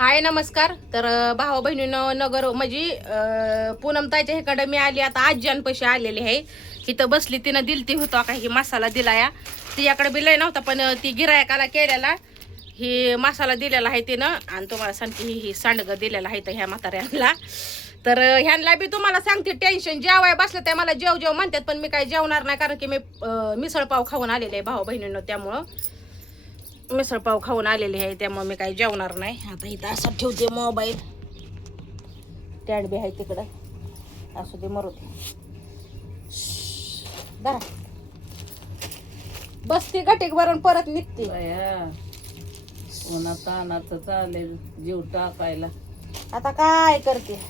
हाय नमस्कार. तर भाऊ बहिणीनं नगर म्हणजे पूनमताईच्या इकडे मी आली आता आज्यांपाशी आलेली आहे. इथं बसली तिनं दिलती होतो काही मसाला दिला या तिच्याकडे बी लय नव्हता पण ती गिरायकाला केलेला ही मसाला दिलेला आहे तिनं आणि तुम्हाला सांगते ही सांडगं दिलेलं आहे तर ह्या म्हाताऱ्यांना. तर ह्यांना बी तुम्हाला सांगते टेन्शन जेवाय बसलं ते मला जेव जेव म्हणतात पण मी काही जेवणार नाही कारण की मी मिसळपाव खाऊन आलेले आहे भाऊ बहिणीनं. त्यामुळं मिसळपाव खाऊन आलेली आहे त्यामुळे मी काही जेवणार नाही. आता इथं असं ठेवते मोबाईल टॅड बी आहे तिकडं असू दे मरू दे दहा बसती गटीक भरून परत निघते. उन्हा तानाचं चालेल जीव टाकायला. आता काय करते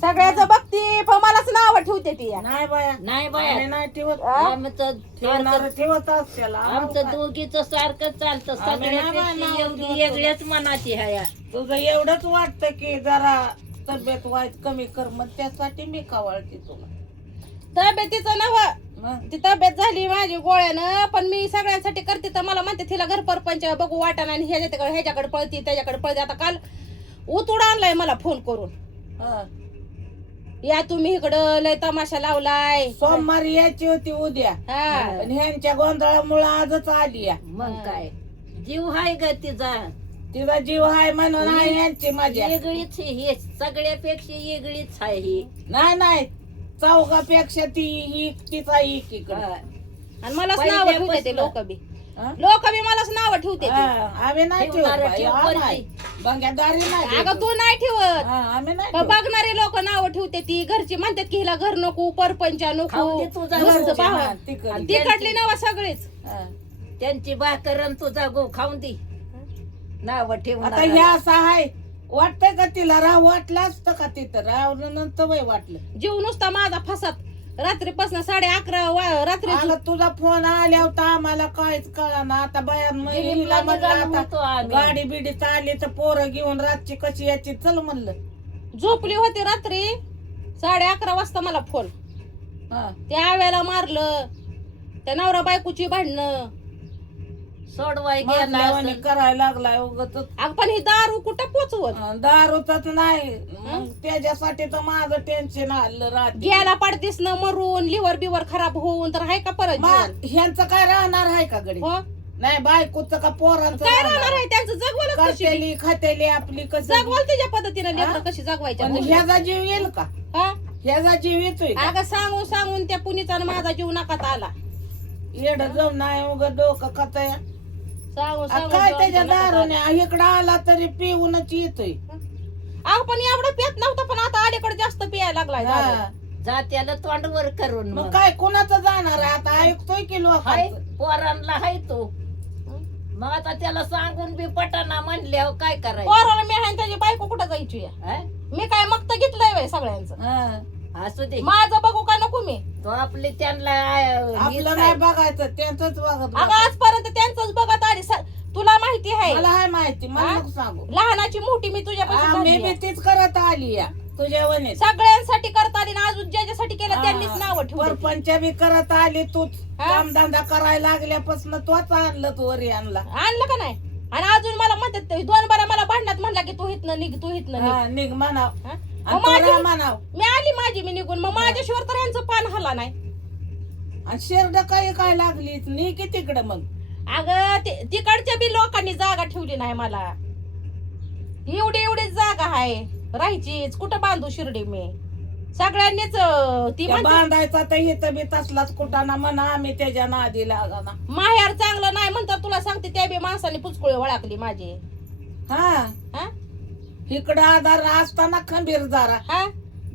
सगळ्याच बघती पण मलाच नाव ठेवते ती. नाही बाया नाही बाया नाही ठेवत आमचं ठेवत असल्याला आमचं दोघीच सारखं चालतं सगळ्यापेक्षा एवढी वेगळ्याच मनाची आहे. तुझं एवढंच वाटतं की जरा तब्येत वाईट कमी कर मग त्यासाठी मी कावळते तुला. तब्येतीचं नव ती तब्येत झाली माझी गोळ्यानं पण मी सगळ्यांसाठी करते तर मला म्हणते तिला घर परपंच बघू वाटाणा आणि ह्याच्याकडे पळती त्याच्याकडे पळते. आता काल उतूड आणलाय मला फोन करून या तुम्ही इकडं लय तमाशा लावलाय. सोमवारी यायची होती उद्या पण ह्यांच्या गोंधळामुळे आजच आली या. मग काय जीव हाय ग तिचा तिचा जीव आहे म्हणून आहे यांची मजा. वेगळीच हे सगळ्यापेक्षा वेगळीच आहे ही. नाही चौघापेक्षा ती ही तिचा एकीकडे. आणि मलाच नाव ठेवते ते लोक बी मलाच नाव ठेवते. आम्ही नाही ठेवत बंग्यादारी नाही. अगं तू नाही ठेवत आम्ही नाही पण बघणारे लोक नाव ठेवते ती घरची म्हणतात की हिला घर नको परपंच नको तिकडली नाव सगळेच त्यांची भाकरन तुझा गो खाऊन दी नाव ठेवून. आता ह्या असा आहे वाटतंय का तिला राह वाटलं असतं का तिथं राहूनंतर वय वाटलं. जीव नुसता माझा फसात रात्रीपासून 11:30 रात्री आला तुझा फोन आल्या होता आम्हाला काहीच कळना. आता बाहेर महिला म्हणलं आता गाडी बिडी चालली तर पोरं घेऊन रातची कशी याची चल म्हणलं. झोपली होती रात्री 11:30 वाजता मला फोन त्या वेळेला मारलं त्या नवरा बायकोची भांडणं सोडवाय गेला करायला लागलाय उगत. पण ही दारू कुठं पोचवत दारूच नाही मग त्याच्यासाठी तर माझं टेन्शन आलं राहत. घ्यायला पडतीस न मरून लिव्हर बिवर खराब होऊन तर आहे का परत जीवन? ह्यांचं काय राहणार आहे का गडी? हो नाही बायकोचं का पोरांचं काय राहणार आहे त्यांचं जगवलं कशी करतेली खातेली आपली कसं जगवल त्याच्या पद्धतीने लेकरं कशी जगवायच्या पण ह्याचा जीव येईल का? हा? ह्याचा जीव येतोय का? अगं सांगून सांगून त्या पुनीचा माझा जीव नकात आला. येड जाऊन नाही उगं डोकं खातय सांगून काय सांगून त्याच्या दारूने इकडं आला तरी पिऊनच येतोय. अगं पण एवढं पेत नव्हतं पण आता अलीकडे जास्त पियायला लागलाय दारू. हा. जात्याला तोंडवर करून मग मग काय कुणाचं जाणार आहे आता ऐकतोय की हाय लोकांचं. पोरांना हाय तो. मग आता त्याला सांगून बी पटाना म्हणल्यावर काय करायचं? पोराला मी आहे त्याची बायको कुठं जायची हा? मी काय मग तर घेतलंय बाई सगळ्यांचं हा. असू दे माझं बघू का नको मी. तो आपले त्यांना आपलं नाही बघायचं त्यांचंच बघत अगं बघायचं. आजपर्यंत त्यांचंच बघत आली तुला माहिती आहे मला हाय माहिती मला हा? नको सांगू. लहानाची मोठी मी मी तुझ्यापासून बी तीच करत आली या तुझ्या वने सगळ्यांसाठी करत आली ना अजून ज्याच्यासाठी केलं त्यांनीच नाव ठेवली. परपंच बी करत आली तूच. हा? कामधंदा करायला लागल्यापासून तोच आणलं तू वरी आणला. आणलं का नाही आणि अजून मला म्हणतात ते 2 बारा मला भांडणात म्हणला की तू हितनं निघ तू हितनं निघ. हा, निघ म्हणाव हा? आणि मग माझी- तो म्हणाव मी आली माझी मी निघून मग माझ्याशिवाय तर यांचं पान हल्ला नाही. आणि शेरड काय लागली नी की तिकडं मग. अगं तिकडच्या बी लोकांनी जागा ठेवली नाही मला. एवढी जागा आहे राहायचीच कुठं बांधू शिर्डी मी सगळ्यांनीच ती त्या म्हणते, बांधायचा तर इथं बी तसलाच कुठाना म्हणा आम्ही त्याच्या नादी लागाना. माहेर चांगलं नाही म्हणतात तुला सांगते त्या बी माणसाने पुचकुळे वळाकली माझी. हा हा इकडं आधार असताना खंबीर जरा हा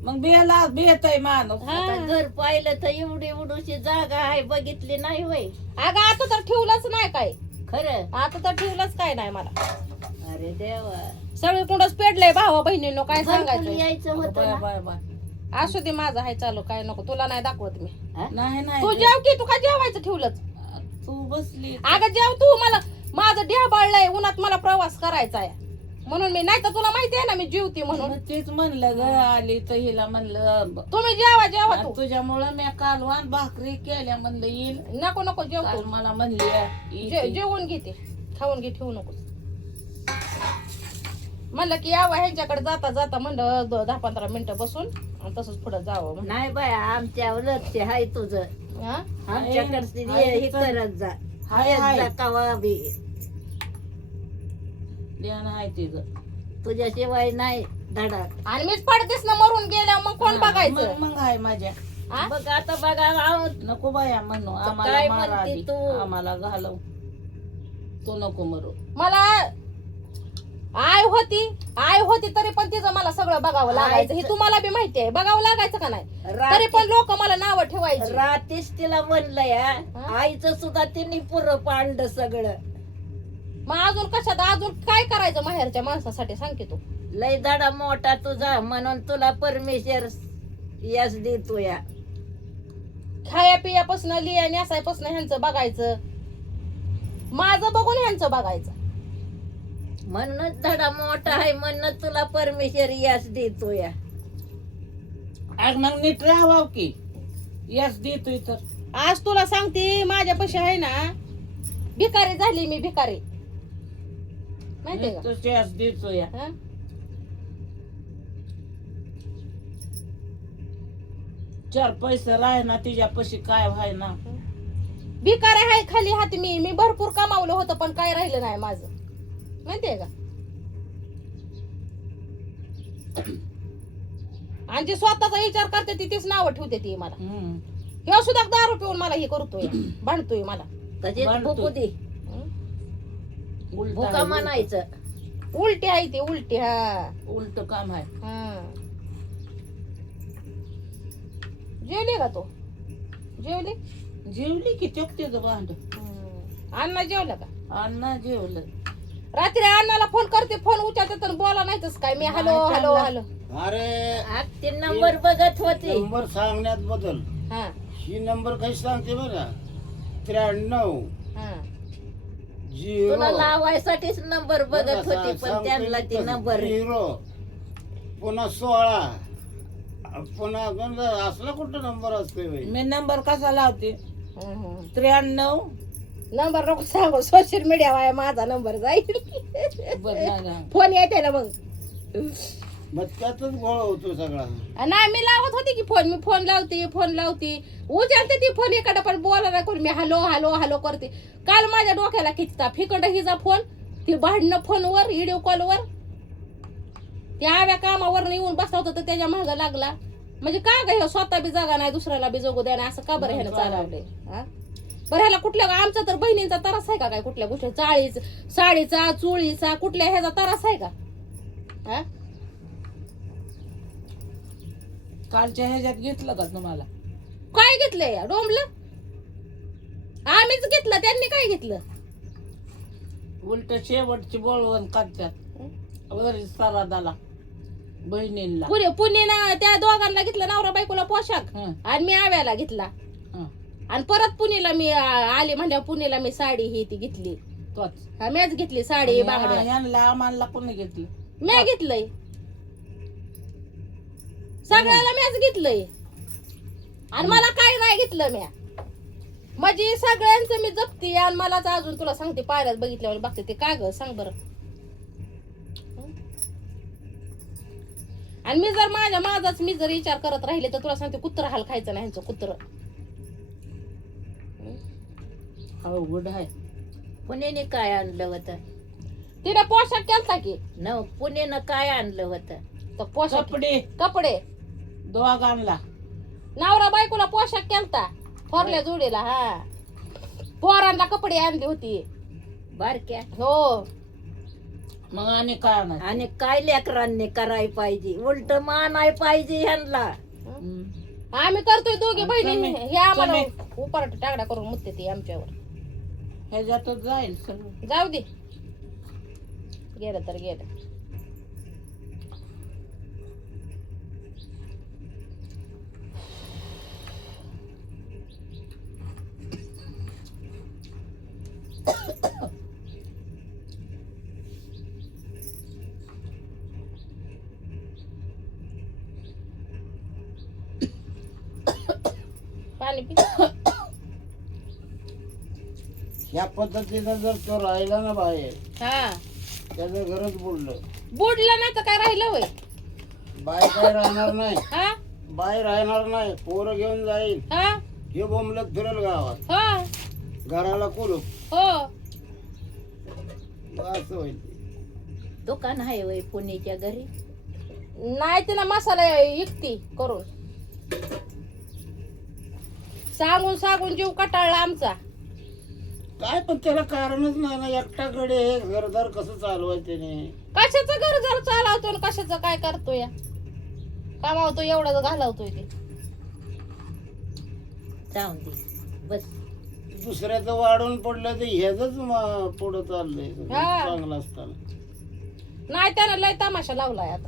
मग बेला बेतय माणूस. आता घर पाहिलं तर एवढी जागा आहे बघितली नाही वय. अगं आता तर ठेवलंच नाही काय खरं आता तर ठेवलंच काय नाही मला. अरे देवा सगळं कुठंच पेडलंय भावा बहिणीनो काय घरकुल सांगायचं. यायचं होतं बाय ना. Bye bye. असू दे माझं आहे चालू काय नको तुला नाही दाखवत मी. नाही तू नाही जेव की तू काय जेवायचं ठेवलंच. तू बसली अगं जेव तू मला माझं ढ्याबाळलंय उन्हात मला प्रवास करायचा आहे म्हणून मी नाही तर तुला माहिती आहे ना मी जीवती म्हणून. मग तेच म्हणलं ग आली तर हिला म्हणलं तुम्ही जेवा तू. तुझ्यामुळं मी कालवान भाकरी केल्या म्हणलं येईल. नको नको जेव काल तू. मला म्हणली जेवून घेते खाऊन घे ठेवू नको. म्हणलं की यावं ह्यांच्याकडे जाता जाता म्हणलं 10-15 मिनिटं बसून आणि तसंच पुढे जावं म्हणलं. नाही बाया आमच्यावर लक्ष आहे तुझं. हा? आमच्याकडे हाय, हे करत जा. हाय, येत हाय. जा कवा बी. ध्यान आहे तिचं. तुझ्याशिवाय नाही धडा. आणि मीच पडतेस ना मरून गेल्या मग कोण बघायचं? मग आहे माझ्या. हा? बघ आता बघा आहोत. नको बाया म्हणू आम्हाला काय मारा म्हणते आधी. तू? आम्हाला घालव. तू नको मरू. मला आय होती तरी पण तिचं मला सगळं बघावं लागायचं. हे तुम्हाला बी माहिती आहे. बघावं लागायचं का नाही? तरी पण लोक मला नाव ठेवायची. रात्रीच तिला म्हणलं या आईचं सुद्धा तिने पुरं पाळलं सगळं. मग अजून कशात अजून काय करायचं माहेरच्या माणसासाठी सांग की तू. लय धडा मोठा तुझा म्हणून तुला परमेश्वर यश देतो या. खाया पियापासून लिया नेसायपासून ह्यांचं बघायचं, माझं बघून ह्यांचं बघायचं. म्हणूनच धडा मोठा आहे म्हणून तुला परमेश्वर यश देतो या. आज मग नीट राहावं की यश देतोय तर. आज तुला सांगते माझ्यापाशी आहे ना भिकारी झाली मी भिकारी माहितीये का? नुसतं यश देतोय. हा? चार पैसे राह ना तिच्यापाशी काय व्हाय ना. भिकारी आहे खाली हात. मी भरपूर कमावलं होतं पण काय राहिलं नाही माझं माहितीये का? आणि जे स्वतःचा विचार करते ती तीच नावं ठेवते ती मला. किंवा सुद्धा दारू पिऊन मला हे करतोय भांडतोय मला. कधी म्हणतो. भुकू दे. उलट भुका म्हणायचं. उलटी आहे ती उलटी. हा उलट काम आहे. हा. जेवली का तू? जेवली? जेवली की चोपतेच भांड. अण्णा जेवला का? अण्णा जेवलं. रात्री अण्णाला फोन करते, फोन उचलते तर बोला नाहीतच काय. मी हॅलो हॅलो हॅलो. अरे आज ते नंबर बघत होती. नंबर सांगण्यात बदल हा ही नंबर कशी सांगते बघा 93 हा. तुला 0 लावायसाठीच नंबर बघत होती पण त्यांना ती नंबर 0 पुन्हा 16 पुन्हा गंज असला कुठं नंबर असतोय बाई? मी नंबर कसा लावते? हम्म. 93. नंबर नको सांगू, सोशल मीडिया वाय माझा नंबर जाईल. बरं नाही ना. फोन येते ना मग. मग त्यातच गोळ होतो सगळा. नाही मी लावत होती की फोन. मी फोन लावते उचलते ती फोन एखादा पण बोला नाही कोणी. मी हॅलो हॅलो हॅलो करते. काल माझ्या डोक्याला खिचता फिकंड हिचा फोन, ती भांडणं फोनवर व्हिडिओ कॉलवर. त्या आव्या कामावर येऊन बसला होता तर त्याच्या मागं लागला. म्हणजे का ग स्वतः बी जागा नाही दुसऱ्याला बी जगू द्या नाही असं का बरं ह्यानं चालवलंय? हा बरं ह्याला कुठल्या आमचा तर बहिणींचा त्रास आहे का काय? कुठल्या गोष्टी साडीचा चोळीचा कुठल्या ह्याचा त्रास आहे का? हा कालच्या ह्याच्यात घेतलं का तुम्हाला? काय घेतलंय डोंबलं? आम्हीच घेतलं, त्यांनी काय घेतलं? उलट शेवटची बोलवण काढतात वरी सरादाला बहिणींना. पुण्याला त्या दोघांना घेतलं नवरा बायकोला पोशाख हं. आणि मी आव्याला घेतला. हं. आणि परत पुण्याला मी आले म्हणजे पुण्याला मी साडी ही ती घेतली. तोच. हा मीच घेतली साडी बांगड्या. यांना आम्हाला कोणी घेतलं? मी घेतलंय सगळ्याला मीच घेतलंय. आणि मला काय नाही घेतलं म्या. म्हणजे सगळ्यांचं मी जपते आणि मलाच अजून तुला सांगते पायऱ्यात बघितल्यावर बघते ते का ग सांग बरं. आणि मी जर माझाच मी जर विचार करत राहिले तर तुला सांगते कुत्र हाल खायचं नाही ह्यांचं कुत्र. अवघड आहे. पुण्याने काय आणलं होतं? तिने पोशाख केलता की न पुण्यानं काय आणलं होतं? तर पोशाख कपडे दोघांना नवरा बायकोला पोशाख केलता थोरल्या जोडीला. हा पोरांना कपडे आणली होती बारक्या. हो. मग आणि काय नाही. आणि काय लेकरांनी कराय पाहिजे? उलट मानाय पाहिजे ह्यांना. आम्ही करतोय दोघे बहिणी. तुम्ही- हे आम्हाला उपाट टाकड्या करून मुत्ते ती आमच्यावर. ह्याच्यातच जाईल सगळं. जाऊ दे गेलं तर गेलं. पाणी पी. ह्या पद्धतीनं जर तो राहिला ना बाहेर हा त्याचं घरच बुडलं. बुडलं नाही तर काय राहिलं वय? बाय काय राहणार नाही, हा बाय राहणार नाही, पोरं घेऊन जाईल, हा हे बोंबलत फिरल गावात, हो घराला कुलूप, हो. असं होईल. दुकान आहे वय पुण्याच्या घरी. नाही तिला मसाला इकती करून सांगून सांगून जीव कटाळला आमचा. काय पण त्याला कारणच नाही ना, एकटाकडे हे घरदार कसं चालवायचं त्याने. कशाचं घर जर चालवतो आणि कशाचं काय करतोय, कमावतो एवढं घालवतोय ते. जाऊन दे बस. दुसऱ्याचं वाढून पडलं तर ह्याच पुढं चाललंय हा. चांगलं असताना. नाही त्यानं लय तमाशा लावलाय आता.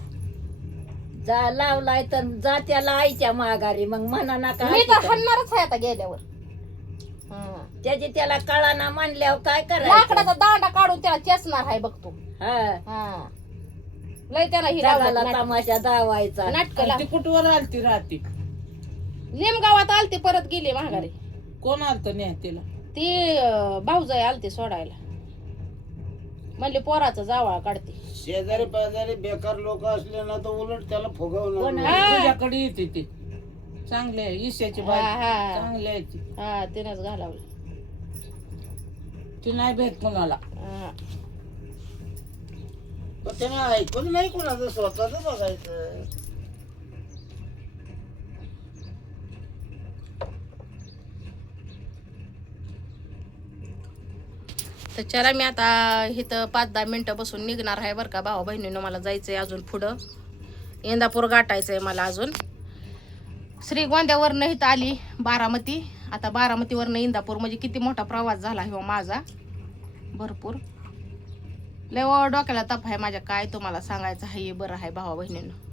जा लावलाय तर जा त्याला आईच्या माघारी, मग म्हणा नका मी तर हाणणारच आहे आता गेल्यावर. त्याची त्याला कळाना म्हणल्यावर काय करायचं. लाकडाचा दांडा काढून त्याला चेचणार आहे बघ तू. हा हा लय त्याला ही जगाला तमाशा दावायचा. नाटक ती कुठवर आलती राहती? लिमगावात आलती परत गेली माघारी. कोण आलत नाही तिला? ती भाऊजाई आलती सोडायला, म्हणले पोराचं जावळ काढते. शेजारी पाजारी बेकार लोक असले ना तर उलट त्याला फुगवणार. कोण हा. तुझ्याकडे येते ती चांगले ईशाची बाई, हा, हा. चांगली आहे ती. हा तिनंच घालावलं. ती नाही भेट कोणाला. हा. पण त्याने ऐकून नाही कोणाचं, स्वतःच बघायचं. तर चला मी आता इथं 5-10 मिनिटं बसून निघणार आहे बरं का भाऊ बहिणीनं. मला जायचंय अजून पुढं, इंदापूर गाठायचंय मला अजून. श्रीगोंद्यावरनं इथं आली बारामती. आता बारामतीवरनं इंदापूर, म्हणजे किती मोठा प्रवास झाला हो माझा, भरपूर. लय डोक्याला ताप आहे माझ्या, काय तुम्हाला सांगायचं आहे. बरं आहे भावा बहिणीनं.